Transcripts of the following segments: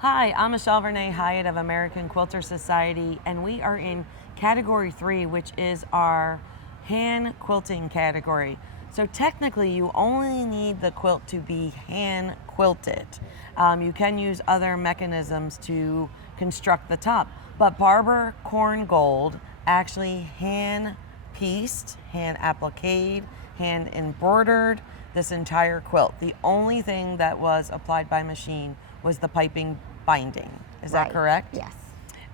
Hi, I'm Michelle Renee Hiatt of American Quilter Society, and we are in category 3, which is our hand quilting category. So technically you only need the quilt to be hand quilted. You can use other mechanisms to construct the top, but Barb Korengold actually hand pieced, hand appliqued, hand embroidered this entire quilt. The only thing that was applied by machine was the piping binding. Is that correct? Yes.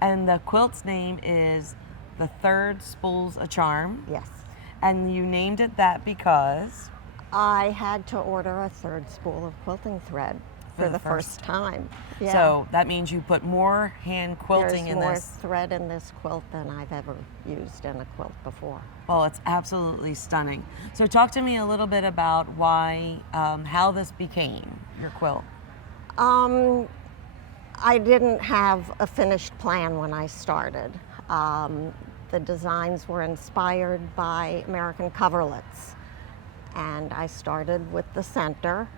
And the quilt's name is the third Spool's a Charm. Yes. And you named it that because? I had to order a third spool of quilting thread for the first time. Yeah. So that means you put more hand quilting in There's this. more thread in this quilt than I've ever used in a quilt before. Well, it's absolutely stunning. So talk to me a little bit about why, how this became your quilt. I didn't have a finished plan when I started. The designs were inspired by American Coverlets, and I started with the center,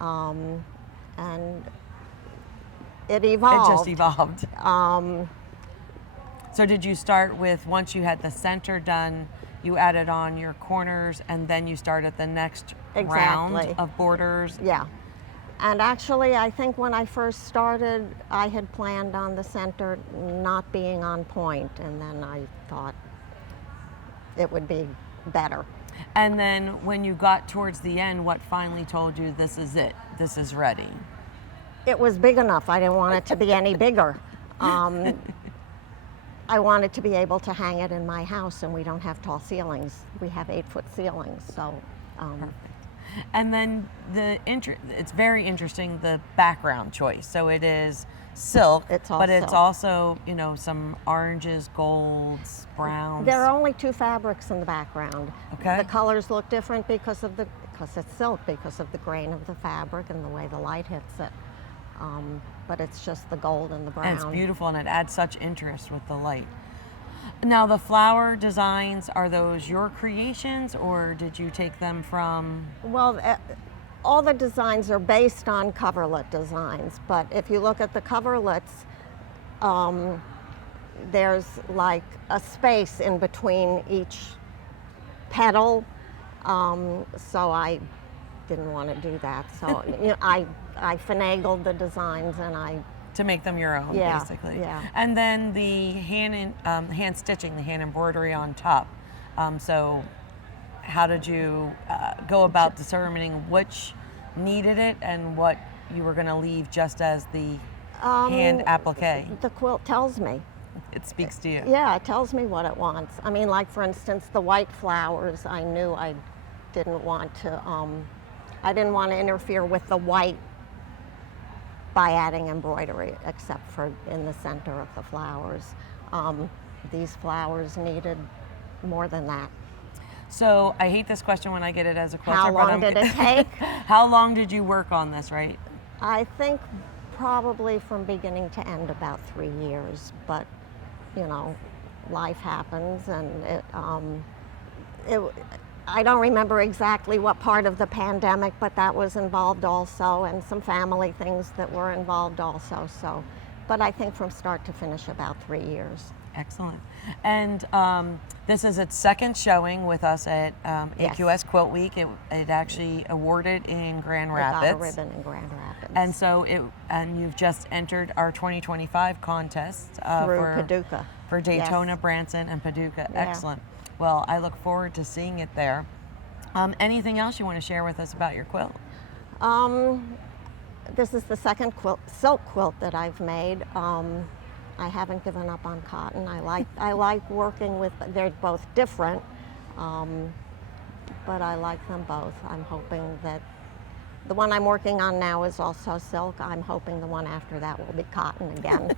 and it evolved. It just evolved. So did you start with, once you had the center done, you added on your corners, and then you started the next round of borders? Yeah. And actually, I think when I first started, I had planned on the center not being on point, and then I thought it would be better. And then when you got towards the end, what finally told you this is it, this is ready? It was big enough. I didn't want it to be any bigger. I wanted to be able to hang it in my house, and we don't have tall ceilings. We have 8-foot ceilings, so. Perfect. And then it's very interesting, the background choice. So it is silk, but it's also, you know, some oranges, golds, browns. There are only 2 fabrics in the background. Okay. The colors look different because it's silk, because of the grain of the fabric and the way the light hits it. But it's just the gold and the brown. And it's beautiful, and it adds such interest with the light. Now, the flower designs, are those your creations, or did you take them from? Well, all the designs are based on coverlet designs, but if you look at the coverlets, there's like a space in between each petal, so I didn't want to do that. So you know, I finagled the designs, and to make them your own, basically. Yeah. And then the hand stitching, the hand embroidery on top. So how did you go about determining which needed it and what you were going to leave just as the hand applique? The quilt tells me. It speaks to you. Yeah, it tells me what it wants. I mean, like for instance, the white flowers, I knew I didn't want to interfere with the white by adding embroidery, except for in the center of the flowers. These flowers needed more than that. So I hate this question when I get it as a quilter. How long did it take? How long did you work on this, right? I think probably from beginning to end about 3 years, but you know, life happens, and I don't remember exactly what part of the pandemic, but that was involved also, and some family things that were involved also. So, but I think from start to finish about 3 years. Excellent. And this is its second showing with us at AQS Quilt Week. It actually awarded in Grand Rapids. It got a ribbon in Grand Rapids. And so you've just entered our 2025 contest through Paducah. For Daytona, Branson, and Paducah. Yeah. Excellent. Well, I look forward to seeing it there. Anything else you want to share with us about your quilt? This is the second silk quilt that I've made. I haven't given up on cotton. I like working with. They're both different, but I like them both. I'm hoping that the one I'm working on now is also silk. I'm hoping the one after that will be cotton again.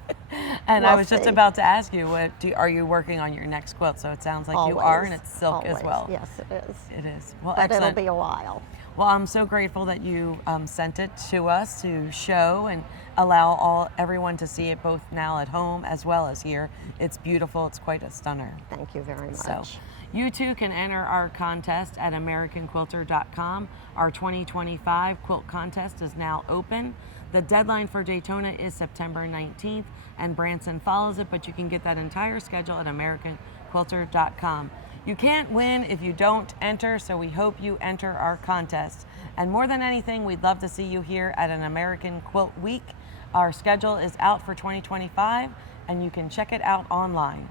And I was just about to ask you, are you working on your next quilt? So it sounds like you are, and it's silk as well. Yes, it is. It is. Well, but excellent. It'll be a while. Well, I'm so grateful that you sent it to us to show and allow everyone to see it, both now at home as well as here. It's beautiful. It's quite a stunner. Thank you very much. So, you too can enter our contest at AmericanQuilter.com. Our 2025 quilt contest is now open. The deadline for Daytona is September 19th, and Branson follows it, but you can get that entire schedule at AmericanQuilter.com. You can't win if you don't enter, so we hope you enter our contest. And more than anything, we'd love to see you here at an American Quilt Week. Our schedule is out for 2025, and you can check it out online.